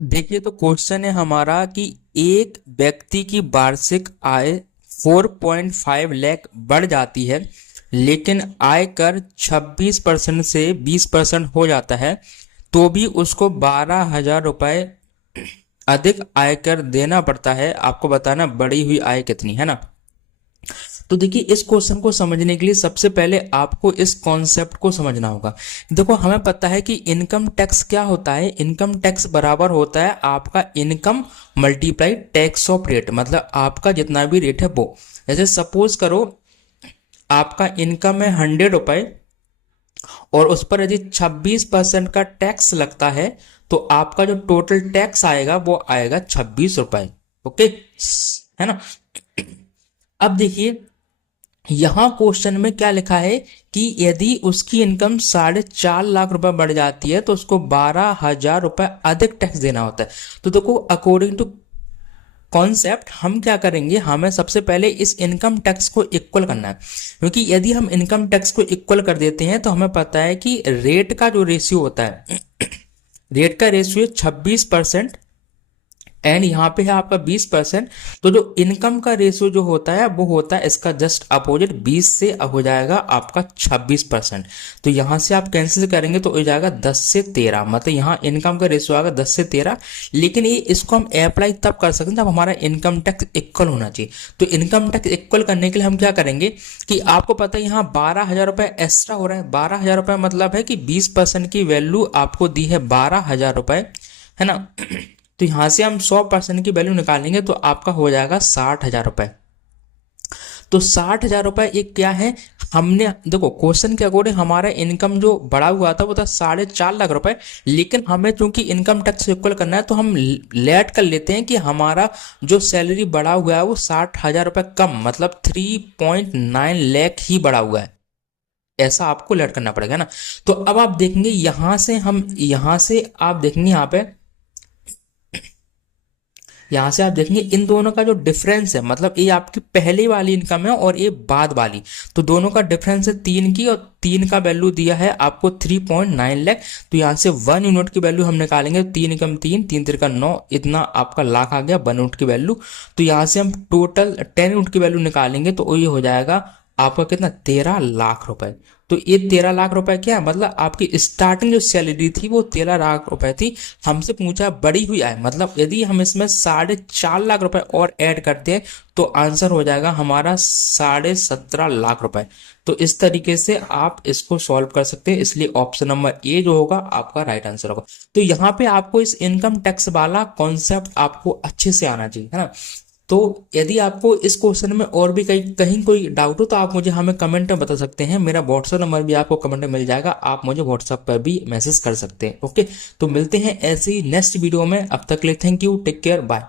देखिए, तो क्वेश्चन है हमारा कि एक व्यक्ति की वार्षिक आय 4.5 लाख बढ़ जाती है, लेकिन आयकर 26% से 20% हो जाता है, तो भी उसको 12,000 रुपये अधिक आयकर देना पड़ता है। आपको बताना बढ़ी हुई आय कितनी है ना। तो देखिए, इस क्वेश्चन को समझने के लिए सबसे पहले आपको इस कॉन्सेप्ट को समझना होगा। देखो, हमें पता है कि इनकम टैक्स क्या होता है। इनकम टैक्स बराबर होता है आपका income multiply tax of rate, मतलब आपका जितना भी रेट है वो। जैसे सपोज करो आपका इनकम है 100 रुपए और उस पर यदि 26% का टैक्स लगता है तो आपका जो टोटल टैक्स आएगा वो आएगा 26 रुपए। ओके, है ना। अब देखिए, यहां क्वेश्चन में क्या लिखा है कि यदि उसकी इनकम 4.5 लाख रुपए बढ़ जाती है तो उसको 12,000 रुपए अधिक टैक्स देना होता है। तो देखो, अकॉर्डिंग टू कॉन्सेप्ट हम क्या करेंगे, हमें सबसे पहले इस इनकम टैक्स को इक्वल करना है। क्योंकि यदि हम इनकम टैक्स को इक्वल कर देते हैं तो हमें पता है कि रेट का जो रेशियो होता है, रेट का रेशियो 26% एंड यहाँ पे है आपका 20%। तो जो इनकम का रेशियो जो होता है वो होता है इसका जस्ट अपोजिट, 20 से अब हो जाएगा आपका 26%। तो यहाँ से आप कैंसिल करेंगे तो हो जाएगा 10 से 13, मतलब यहाँ इनकम का रेशियो आएगा 10 से 13। लेकिन ये इसको हम अप्लाई तब कर सकते हैं जब हमारा इनकम टैक्स इक्वल होना चाहिए। तो इनकम टैक्स इक्वल करने के लिए हम क्या करेंगे कि आपको पता है यहाँ 12,000 रुपये एक्स्ट्रा हो रहा है। 12,000 रुपये मतलब है कि 20% की वैल्यू आपको दी है 12,000 रुपये, है ना। तो यहां से हम 100% की वैल्यू निकालेंगे तो आपका हो जाएगा 60,000 रुपए। तो 60,000 रुपए एक क्या है, हमने देखो क्वेश्चन के अकॉर्डिंग हमारा इनकम जो बढ़ा हुआ था वो था 4.5 लाख रुपए। लेकिन हमें चूंकि इनकम टैक्स इक्वल करना है तो हम लेट कर लेते हैं कि हमारा जो सैलरी बढ़ा हुआ है वो 60,000 रुपए कम, मतलब 3.9 लाख ही बढ़ा हुआ है। ऐसा आपको लेट करना पड़ेगा ना। तो अब आप देखेंगे यहां से आप देखेंगे यहाँ से आप देखेंगे इन दोनों का जो डिफरेंस है, मतलब ये आपकी पहले वाली इनकम है और ये बाद वाली, तो दोनों का डिफरेंस है 3 की, और 3 का वैल्यू दिया है आपको 3.9 लाख। तो यहाँ से 1 यूनिट की वैल्यू हम निकालेंगे, 3 एकम 3, 3 तिरका 9, इतना आपका लाख आ गया 1 यूनिट की वैल्यू। तो यहाँ से हम टोटल 10 यूनिट की वैल्यू निकालेंगे तो ये हो जाएगा आपका कितना, 13 लाख रुपए। तो ये 13 लाख रुपए क्या है, मतलब आपकी स्टार्टिंग जो सैलरी थी वो 13 लाख रुपए थी। हमसे पूछा बड़ी हुई आय, मतलब यदि हम इसमें 4.5 लाख रुपए और ऐड करते हैं तो आंसर हो जाएगा हमारा 17.5 लाख रुपए। तो इस तरीके से आप इसको सॉल्व कर सकते हैं, इसलिए ऑप्शन नंबर ए जो होगा आपका राइट आंसर होगा। तो यहाँ पे आपको इस इनकम टैक्स वाला कॉन्सेप्ट आपको अच्छे से आना चाहिए, है ना। तो यदि आपको इस क्वेश्चन में और भी कहीं कहीं कोई डाउट हो तो आप मुझे हमें कमेंट में बता सकते हैं। मेरा व्हाट्सएप नंबर भी आपको कमेंट में मिल जाएगा, आप मुझे व्हाट्सएप पर भी मैसेज कर सकते हैं। ओके, तो मिलते हैं ऐसे ही नेक्स्ट वीडियो में। अब तक के लिए thank you, take care, bye.